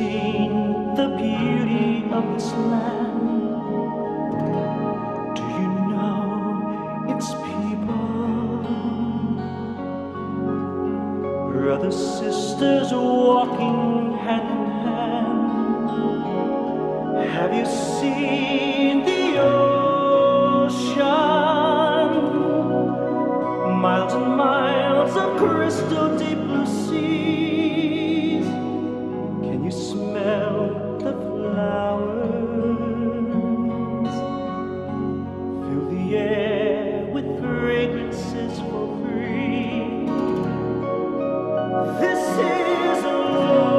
seen the beauty of this land? Do you know its people? Brothers, sisters walking hand in hand. Have you seen the ocean? Miles and miles of crystal deep blue seas. Can you smell the flowers? Fill the air with fragrances for free. This is aloha.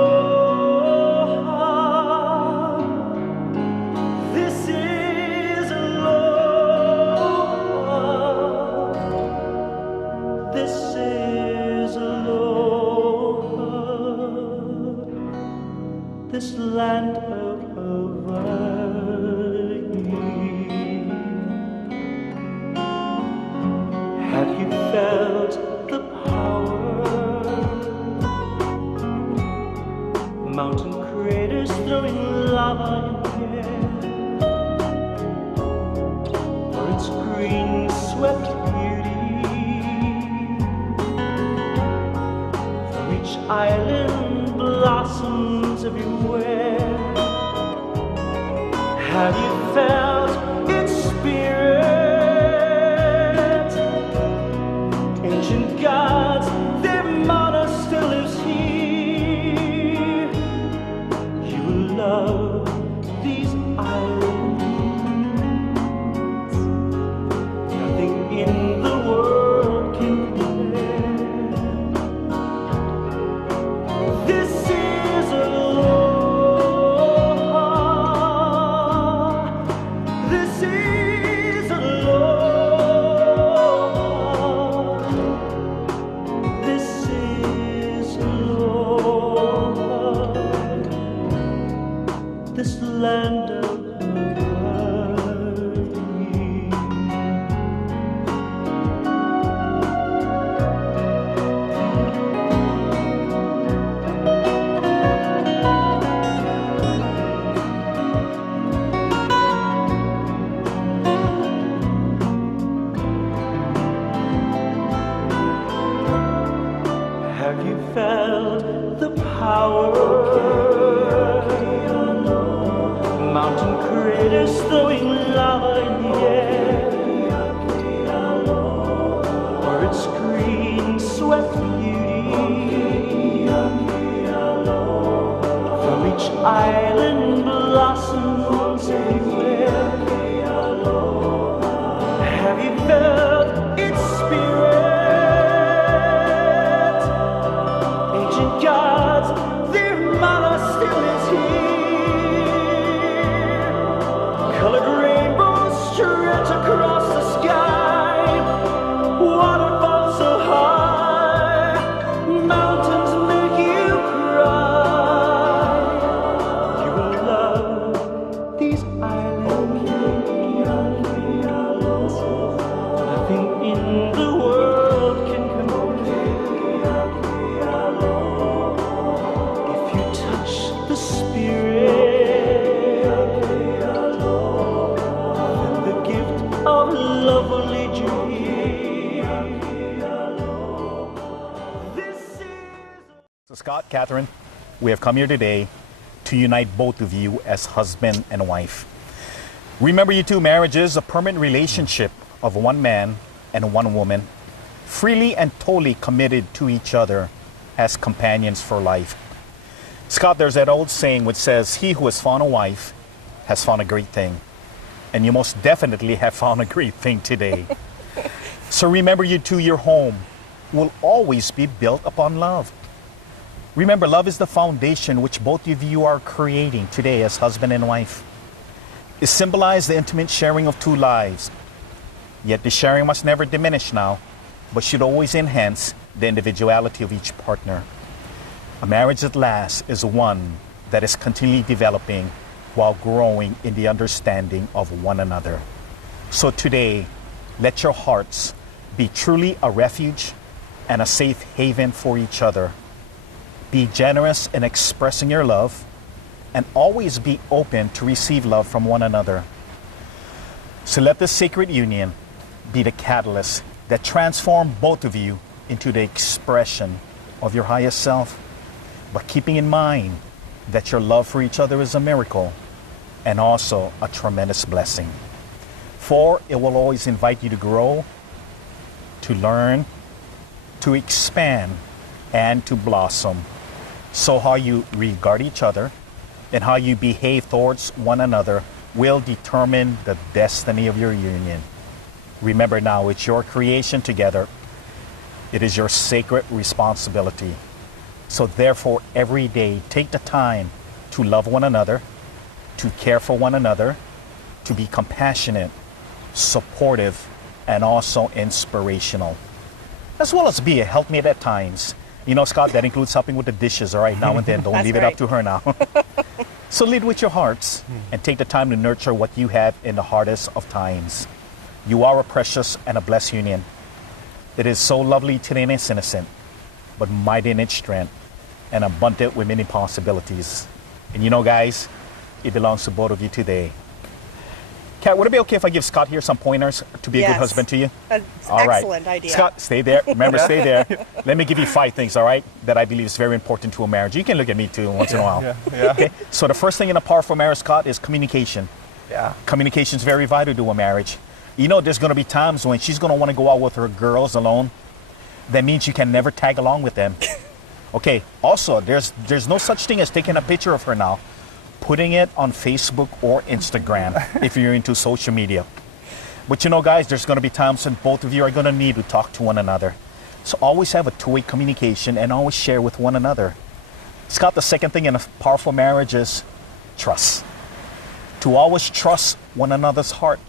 This is aloha. This is aloha. This land of Hawaii. Have you felt the power? Mountain craters throwing lava in the air, or its green swept beauty. From each island blossoms everywhere. Have you felt its spirit? Ancient gods, their mana still lives here. You will love these islands. Nothing in the world can compare. This is aloha. This is aloha. This is aloha. This land of Hawaii. Have you felt the power? Mountain craters throwing lava in the air, or its green swept beauty. From each island blossoms everywhere. Have you felt its spirit? Ancient gods, their mana still is here. Colored rainbows stretch across the sky. Waterfalls so high, mountains make you cry. You will love these islands. Nothing in the world can compare. If you touch the spirit, then the gift of love will lead you here. This is So Scott, Kathryn, we have come here today to unite both of you as husband and wife. Remember, you two, marriage is a permanent relationship of one man and one woman, freely and totally committed to each other as companions for life. Scott, there's that old saying which says, he who has found a wife has found a great thing. And you most definitely have found a great thing today. So remember, you two, your home will always be built upon love. Remember, love is the foundation which both of you are creating today as husband and wife. It symbolizes the intimate sharing of two lives. Yet the sharing must never diminish now, but should always enhance the individuality of each partner. A marriage that lasts is one that is continually developing while growing in the understanding of one another. So today, let your hearts be truly a refuge and a safe haven for each other. Be generous in expressing your love and always be open to receive love from one another. So let this sacred union be the catalyst that transforms both of you into the expression of your highest self, but keeping in mind that your love for each other is a miracle and also a tremendous blessing. For it will always invite you to grow, to learn, to expand, and to blossom. So how you regard each other and how you behave towards one another will determine the destiny of your union. Remember now, it's your creation together. It is your sacred responsibility. So therefore, every day, take the time to love one another, to care for one another, to be compassionate, supportive, and also inspirational, as well as be a helpmate at times. You know, Scott, that includes helping with the dishes, all right, now and then. Don't leave it up to her now. So lead with your hearts and take the time to nurture what you have in the hardest of times. You are a precious and a blessed union. It is so lovely today in its innocent, but mighty in its strength and abundant with many possibilities. And you know, guys, it belongs to both of you today. Kat, would it be okay if I give Scott here some pointers to be a good husband to you? That's all right. Excellent idea. Scott, stay there. Remember, stay there. Let me give you 5 things, all right, that I believe is very important to a marriage. You can look at me too once in a while. Okay? So the first thing in a powerful marriage, Scott, is communication. Yeah. Communication is very vital to a marriage. You know, there's going to be times when she's going to want to go out with her girls alone. That means you can never tag along with them. Okay. Also, there's no such thing as taking a picture of her now, putting it on Facebook or Instagram if you're into social media. But you know, guys, there's going to be times when both of you are going to need to talk to one another. So always have a two-way communication and always share with one another. Scott, the second thing in a powerful marriage is trust. To always trust one another's heart.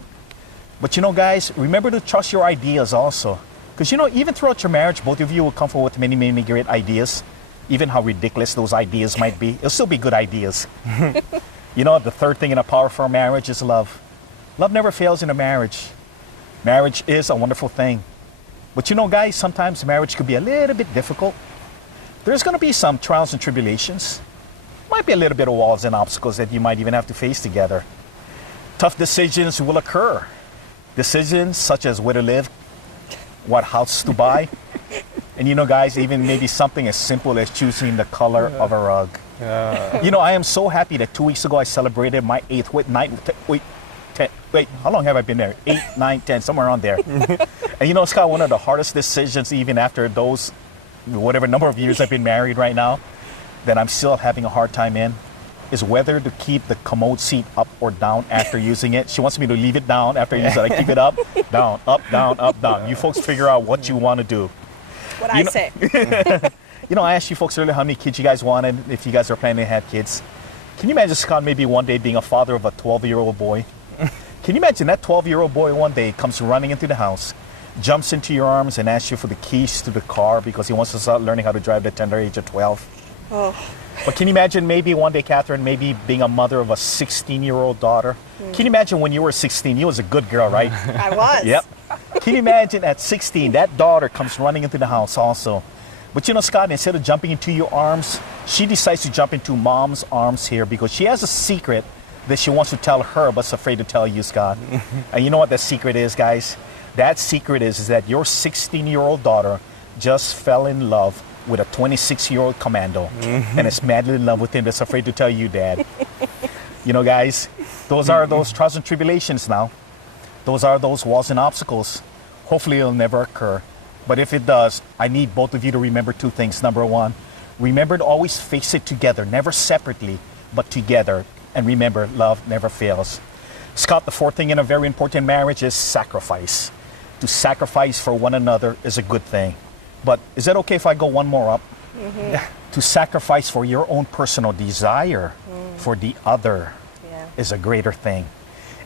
But you know, guys, remember to trust your ideas also. Because you know, even throughout your marriage, both of you will come forward with many, many great ideas. Even how ridiculous those ideas might be, it'll still be good ideas. You know, the third thing in a powerful marriage is love. Love never fails in a marriage. Marriage is a wonderful thing. But you know, guys, sometimes marriage could be a little bit difficult. There's going to be some trials and tribulations. Might be a little bit of walls and obstacles that you might even have to face together. Tough decisions will occur. Decisions such as where to live, what house to buy. And you know, guys, even maybe something as simple as choosing the color of a rug. You know, I am so happy that 2 weeks ago I celebrated my 8th night. Wait, how long have I been there? 8, 9, 10, somewhere around there. And you know, Scott, one of the hardest decisions, even after those, whatever number of years I've been married right now, that I'm still having a hard time in, is whether to keep the commode seat up or down after using it. She wants me to leave it down after I use it. I keep it up, down, up, down, up, down. You folks figure out what you want to do. What I say. You know, I asked you folks earlier how many kids you guys wanted, if you guys are planning to have kids. Can you imagine, Scott, maybe one day being a father of a 12-year-old boy? Can you imagine that 12-year-old boy one day comes running into the house, jumps into your arms and asks you for the keys to the car because he wants to start learning how to drive at the tender age of 12? Oh. But can you imagine maybe one day, Kathryn, maybe being a mother of a 16-year-old daughter? Can you imagine when you were 16, you was a good girl, right? I was. Yep. Can you imagine at 16, that daughter comes running into the house also. But you know, Scott, instead of jumping into your arms, she decides to jump into mom's arms here because she has a secret that she wants to tell her but's afraid to tell you, Scott. And you know what that secret is, guys? That secret is that your 16-year-old daughter just fell in love with a 26-year-old commando and is madly in love with him that's afraid to tell you, Dad. You know, guys, those are those trials and tribulations now. Those are those walls and obstacles. Hopefully it'll never occur. But if it does, I need both of you to remember 2 things. Number 1, remember to always face it together, never separately, but together. And remember, love never fails. Scott, the 4th thing in a very important marriage is sacrifice. To sacrifice for one another is a good thing. But is it okay if I go one more up? To sacrifice for your own personal desire for the other is a greater thing.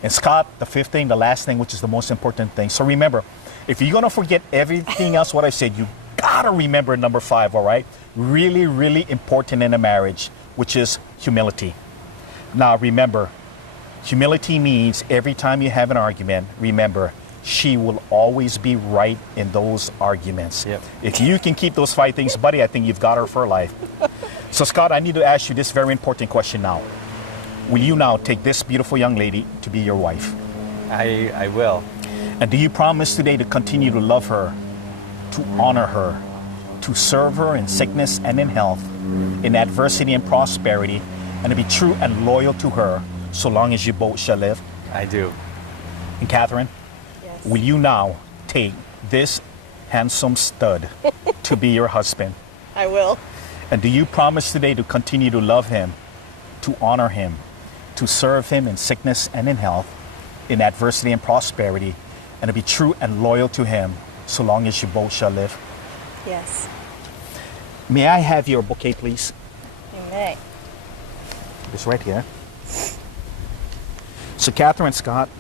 And Scott, the 5th thing, the last thing, which is the most important thing. So remember, if you're going to forget everything else what I said, you got to remember number 5, all right? Really, really important in a marriage, which is humility. Now, remember, humility means every time you have an argument, remember, she will always be right in those arguments. Yep. If you can keep those 5 things, buddy, I think you've got her for life. So, Scott, I need to ask you this very important question now. Will you now take this beautiful young lady to be your wife? I will. And do you promise today to continue to love her, to honor her, to serve her in sickness and in health, in adversity and prosperity, and to be true and loyal to her so long as you both shall live? I do. And Kathryn, Yes. will you now take this handsome stud to be your husband? I will. And do you promise today to continue to love him, to honor him, to serve him in sickness and in health, in adversity and prosperity, and to be true and loyal to him so long as you both shall live? Yes. May I have your bouquet, please? You may. It's right here. So, Kathryn and Scott,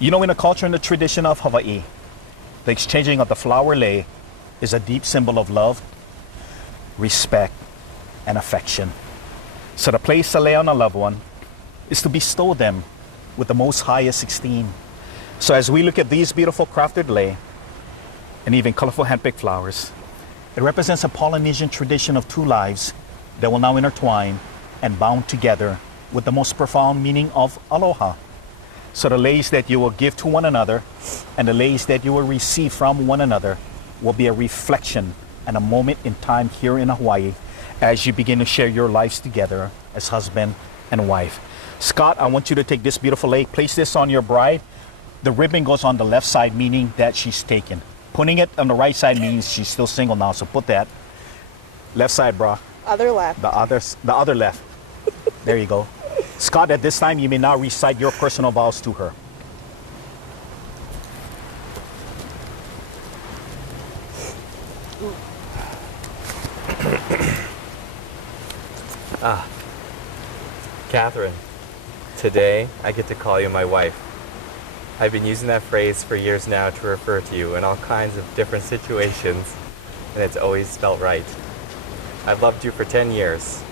you know, in the culture and the tradition of Hawaii, the exchanging of the flower lei is a deep symbol of love, respect, and affection. So to place a lei on a loved one is to bestow them with the most highest esteem. So as we look at these beautiful crafted lei and even colorful handpicked flowers, it represents a Polynesian tradition of two lives that will now intertwine and bound together with the most profound meaning of aloha. So the leis that you will give to one another and the leis that you will receive from one another will be a reflection and a moment in time here in Hawaii as you begin to share your lives together as husband and wife. Scott, I want you to take this beautiful lei, place this on your bride. The ribbon goes on the left side, meaning that she's taken. Putting it on the right side means she's still single now, so put that. Left side, brah. Other left. The other left. There you go. Scott, at this time, you may now recite your personal vows to her. Kathryn, today I get to call you my wife. I've been using that phrase for years now to refer to you in all kinds of different situations, and it's always felt right. I've loved you for 10 years.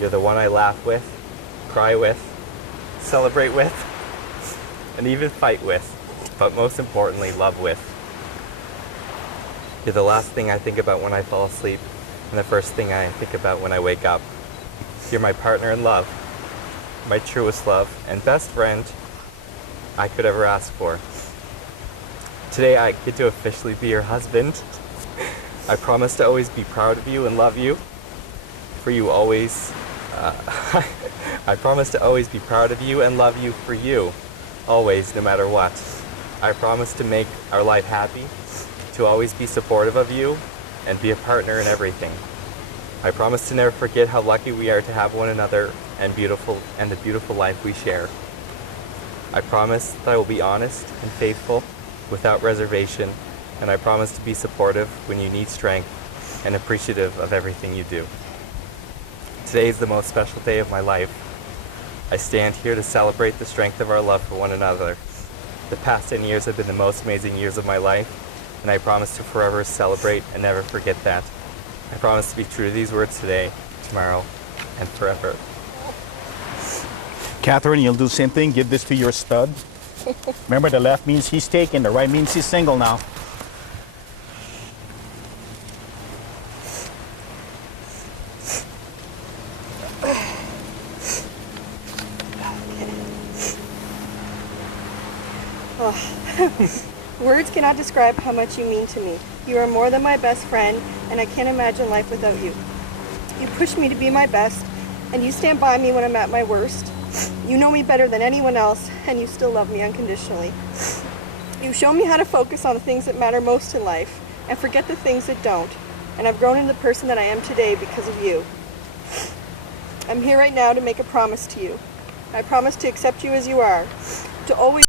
You're the one I laugh with, cry with, celebrate with, and even fight with, but most importantly, love with. You're the last thing I think about when I fall asleep, and the first thing I think about when I wake up. You're my partner in love, my truest love, and best friend I could ever ask for. Today I get to officially be your husband. I promise to always be proud of you and love you. For you always, I promise to always be proud of you and love you for you, always, no matter what. I promise to make our life happy, to always be supportive of you, and be a partner in everything. I promise to never forget how lucky we are to have one another and the beautiful life we share. I promise that I will be honest and faithful without reservation, and I promise to be supportive when you need strength and appreciative of everything you do. Today is the most special day of my life. I stand here to celebrate the strength of our love for one another. The past 10 years have been the most amazing years of my life, and I promise to forever celebrate and never forget that. I promise to be true to these words today, tomorrow, and forever. Kathryn, you'll do the same thing. Give this to your stud. Remember, the left means he's taken, the right means he's single now. Words cannot describe how much you mean to me. You are more than my best friend, and I can't imagine life without you. You push me to be my best, and you stand by me when I'm at my worst. You know me better than anyone else, and you still love me unconditionally. You show me how to focus on the things that matter most in life, and forget the things that don't. And I've grown into the person that I am today because of you. I'm here right now to make a promise to you. I promise to accept you as you are, to always